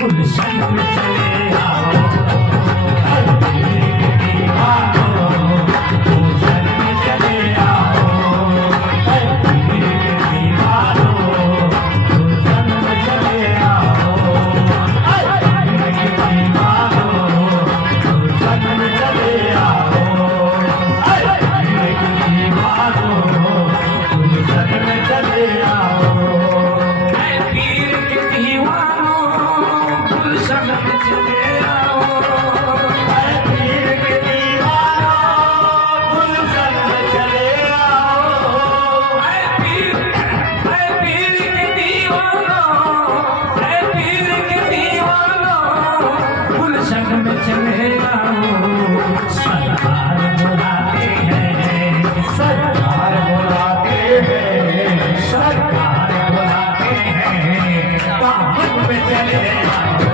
गुलशन में चले आओ, पीर के दीवानों गुलशन में चले आओ, पीर के दीवानों गुलशन में चले आओ, पीर के दीवानों गुलशन में चले आओ, पीर के दीवानों गुलशन में चले आओ, पीर के दीवानों गुलशन में चले आओ, पीर के दीवानों गुलशन में चले आओ, पीर के दीवानों गुलशन में चले आओ, सरकार बुलाते हैं, सरकार बुलाते हैं, सरकार बुलाते हैं, दामन में चले आओ,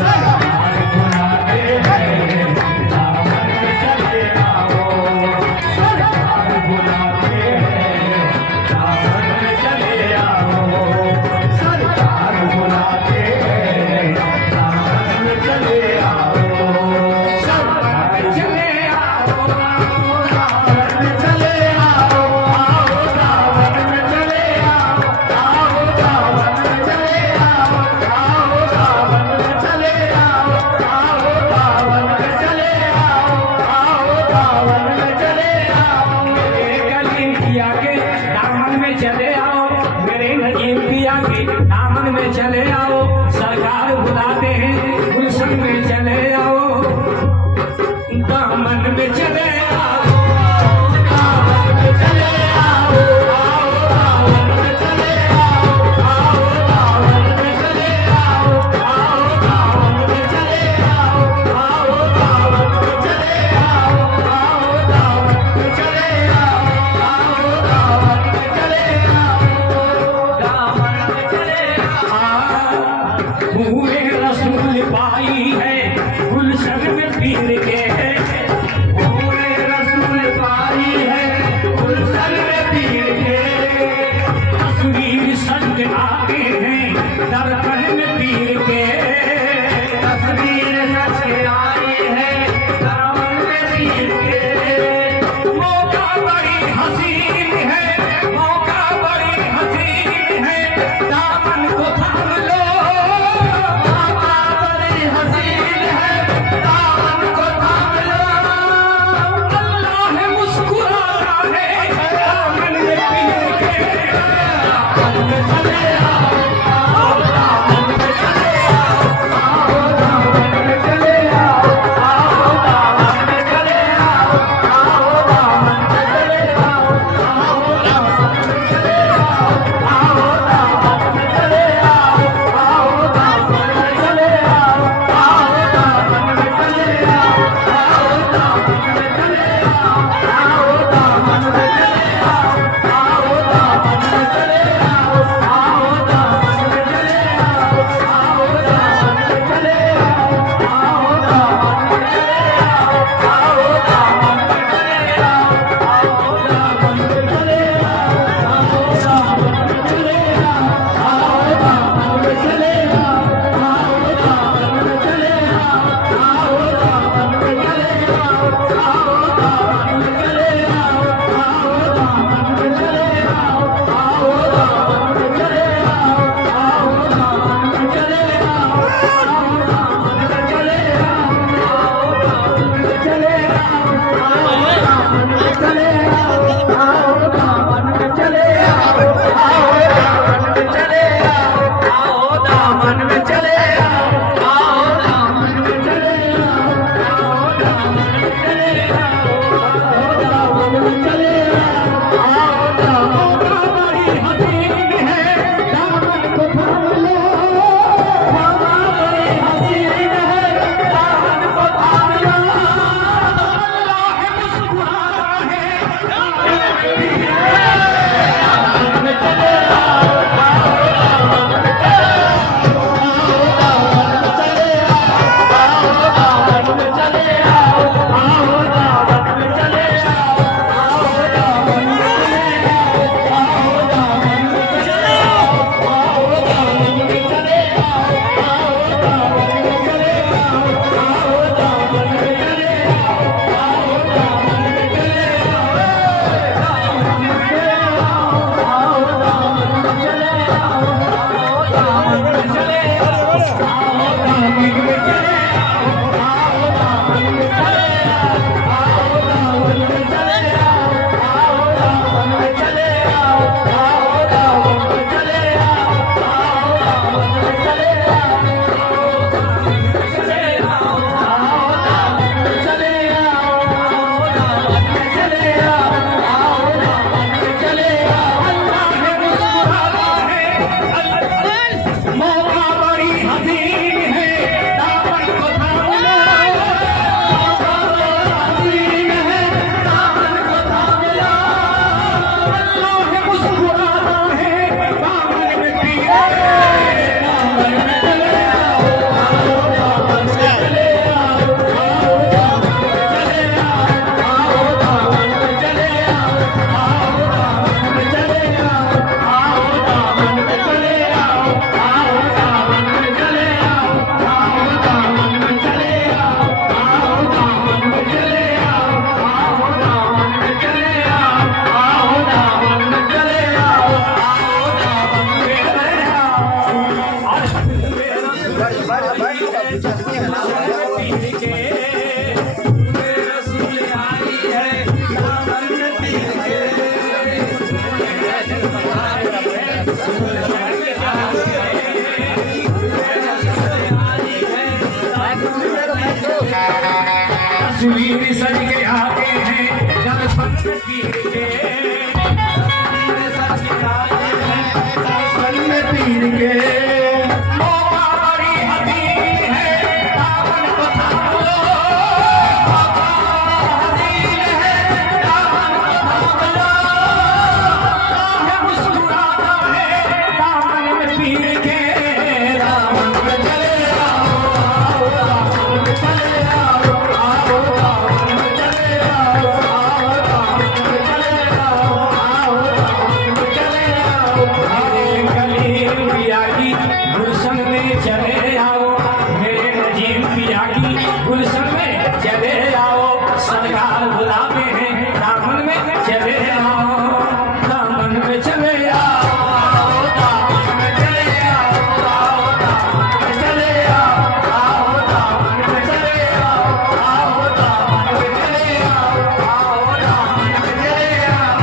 सरकार बुलाते हैं, दामन में चले आओ, सरकार बुलाते हैं, दामन में चले आओ, सरकार बुलाते हैं, दामन में चले आओ, सरकार चले आओ, दामन में चले आओ, दामन में चले आओ, दामन में चले आओ, दामन में चले आओ, दामन में चले आओ, दामन में चले आओ, मेरे गलीम पिया के दामन में चले आओ, मेरे नजीम पिया के दामन में चले आओ, सरकार बुलाते हैं गुलशन में चले आओ, दामन में चले आओ, दामन में चले आओ, दामन में चले आओ, दामन में चले आओ, दामन में चले आओ, दामन में चले आओ, दामन में चले आओ, दामन में चले आओ, दामन में चले आओ, पूरे रसूल पाई है गुलशन में पीर के, पूरे रसूल पाई है गुलशन में पीर के, तस्वीर संग आते हैं दरपन में पीर के, तस्वीर सच आई है दरपन में पीर के, मौका बड़ी हसीन है, मौका बड़ी हसीन है, दामन को थाम लो, मौका बड़ी हसीन है, दामन को थाम लो, अल्लाह मुस्कुरा है दामन में पीर के, दामन में चले आओ, दामन तस्वीर सज के आते हैं दर्पण में पीर के, तस्वीर सज के आते हैं दर्पण में पीर के। मौका बड़ी हसीन है दामन को थाम लो, मौका हसीन है दामन को थाम लो। है मुस्कुराता है दामन में पीर के, दामन में चले आओ, दामन में चले आओ, गुलशन में चले आओ, मेरे नजीम पिया की गुलशन में चले आओ। सरकार बुलाते हैं दामन में चले आओ, दामन में चले आओ, दामन में चले आओ, दामन में चले आओ, दामन में चले आओ, दामन में चले आओ, दामन में चले आओ।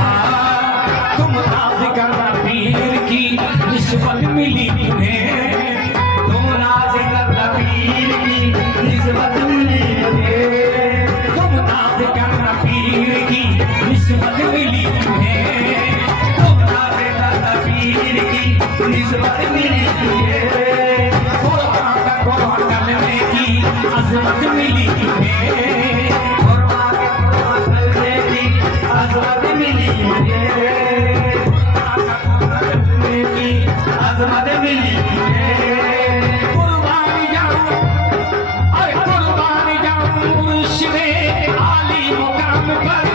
तुम नाज करना पीर की निस्बत मिली तुम्हें, तुम नाज करना पीर की निस्बत मिली तुम्हें, तुम नाज करना पीर की निस्बत मिली तुम्हें, तुम नाज करना पीर की निस्बत मिली तुम्हें। कुर्बान का कुर्बान करने की अजमत मिली तुम्हें, कुर्बान का कुर्बान करने की अजमत मिली तुम्हें, अजमत मिली है। कुर्बानी जाऊं, अरे कुर्बानी जाऊं मुर्शिदे आली मुकाम पर,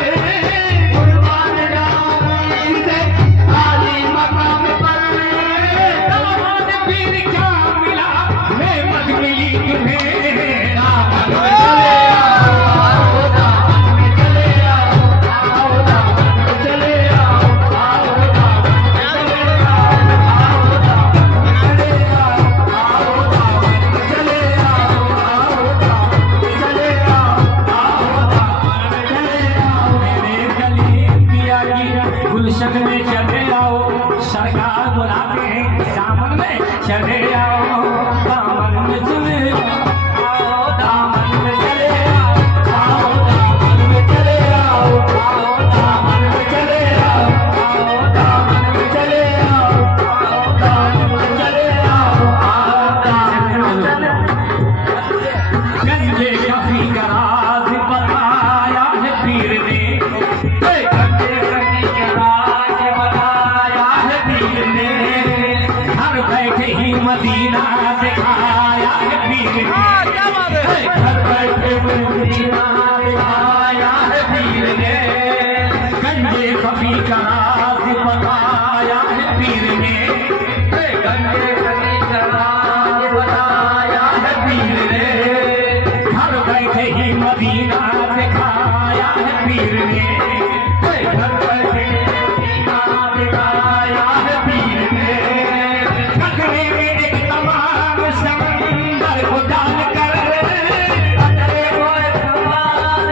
कुर्बान जाऊं मुर्शिदे आली मकाम पर। दामन पीर क्या मिला नेमत मिली तुम्हें, दामन में चले आओ, दामन में चले आओ, दामन में चले आओ, दामन में गुलशन में चले आओ, सरकार बुलाते हैं दामन में चले आओ, दामन में चले आओ, दामन में चले आओ, दामन में चले आओ, दामन में चले आओ, दामन में चले आओ, दामन में चले आओ। गंजे कफी का राज बताया है पीर ने, गंजे कफी का राज बताया है पीर ने, घर बैठे ही मदीना दिखाया है पीर ने, घर बैठे मदीना दिखाया है पीर ने। गंजे कफी का राज बताया है पीर ने, गंजे कफी का राज बताया है पीर ने, घर बैठे ही मदीना दिखाया है पीर ने, घर बैठे मदीना दिखाया है पीर ने। कटरे में एक तमाम समंदर को डाल कर, कटरे को एक तमाम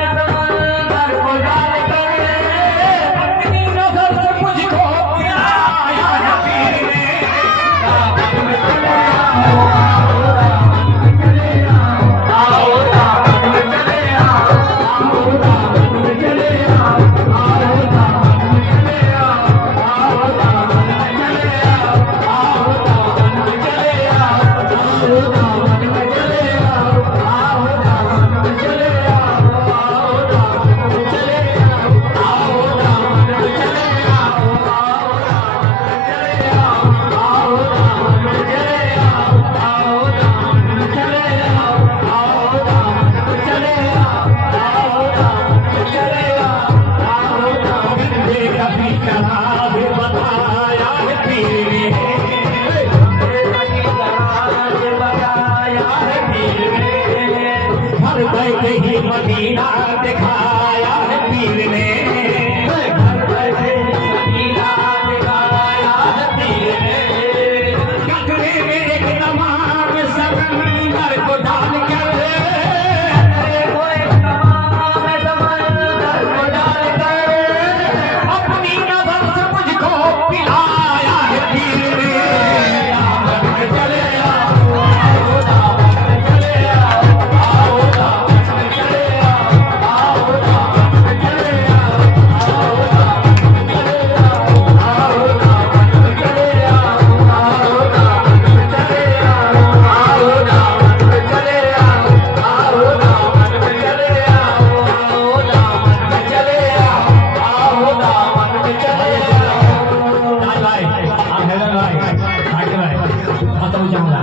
चाहूंगा।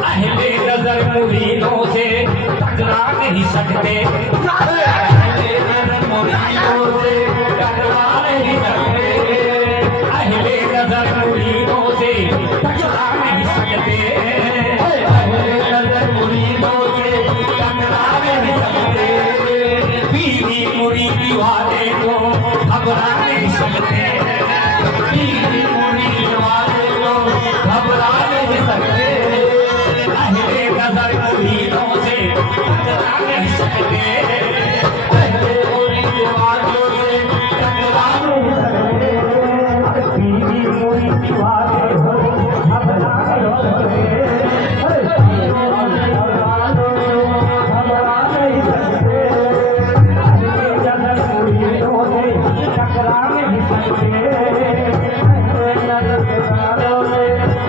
अहले नजर मुरीदों से टकरा नहीं सकते, अहले नजर मुरीदों से टकरा नहीं सकते, अहले नजर मुरीदों से टकरा नहीं सकते, अहले नजर मुरीदों से टकरा नहीं सकते, पीरी मुरीदी वाले को घबरा नहीं सकते, पीरी मुरीदी वाले को घबरा नहीं सकते, अहले नजर मुरीदों से टकरा नहीं सकते, अहले मुरीद वालों से टकरा नहीं सकते, पीरी मुरीदी वाले को घबरा नहीं सकते, पीरी मुरीदी वालों को घबरा नहीं सकते, अहले नजर मुरीदों से टकरा नहीं सकते, अहले नजर वालों से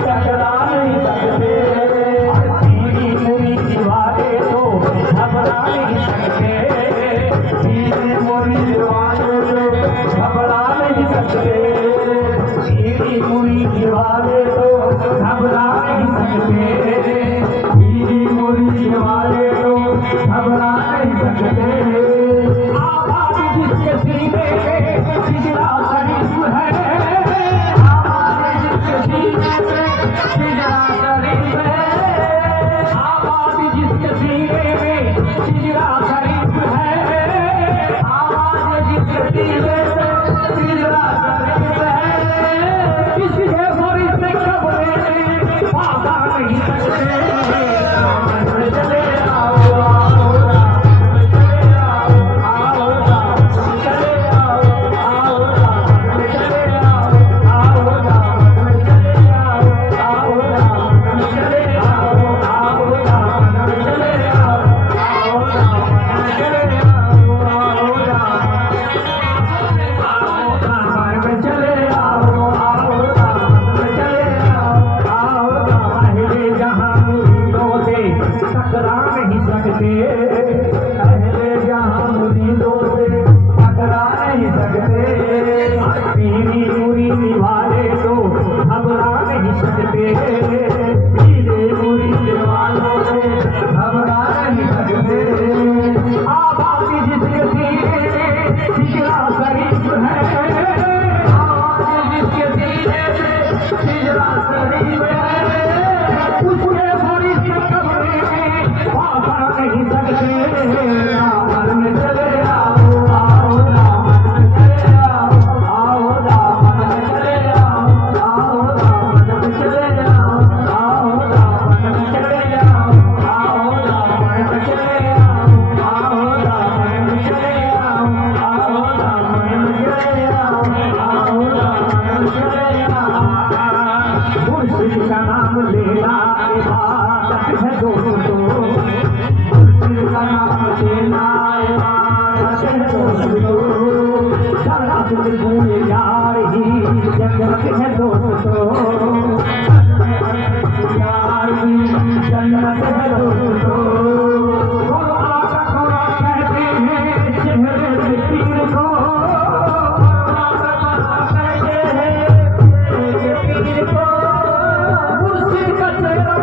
टकरा नहीं सकते, पीरी मुरीदी वाले तो घबरा नहीं सकते, पीरी मुरीदी वाले तो घबरा नहीं सकते, पीरी मुरीदी वाले तो घबरा नहीं सकते, पीरी मुरीदी वाले तो घबरा नहीं सकते, आवाज जिसके सीने पे सिजरा शरीफ है, आवाज जिसके सीने पे सिजरा शरीफ है, आवाज जिसके सीने में सिजरा शरीफ है, आवाज जिसके सीने पे सिजरा शरीफ है, इसके फरिश्ते से कब्र में भागा नहीं सकते, राम चले आओ आओ राम चले आओ आओ राम चले आओ आओ राम चले आओ आओ राम चले आओ आओ राम चले आओ आओ राम चले आओ आओ राम चले आओ आओ राम चले आओ आओ राम चले आओ आओ राम, अहले जहां मुरीदों से टकरा नहीं सकते, अहले जहां मुरीदों से टकरा नहीं सकते, पीरी मुरीदी वाले तो घबरा नहीं सकते, पीरी मुरीदी वालों से घबरा नहीं सकते, आवाज जिसके सीने में सिजरा शरीफ है, आवाज जिसके सीने में सिजरा शरीफ है, उसके फरिश्ते कब्र में भागा नहीं सकते, राम चले आओ आओ राम चले आओ आओ राम चले आओ आओ राम चले आओ आओ राम चले आओ आओ राम चले आओ आओ राम चले आओ आओ राम चले आओ आओ राम चले आओ, मुर्शिद का नाम लेना इबादत है दोस्तों, मुर्शिद का नाम लेना इबादत है दोस्तों, सारा कुछ भूल यार ही जन्नत है दोस्तों, यार ही जन्नत है दोस्तों, वो आका खुदा कहते हैं चेहरे पे पीर को, आका खुदा कहते हैं चेहरे पे पीर को, मुर्शिद का चेहरा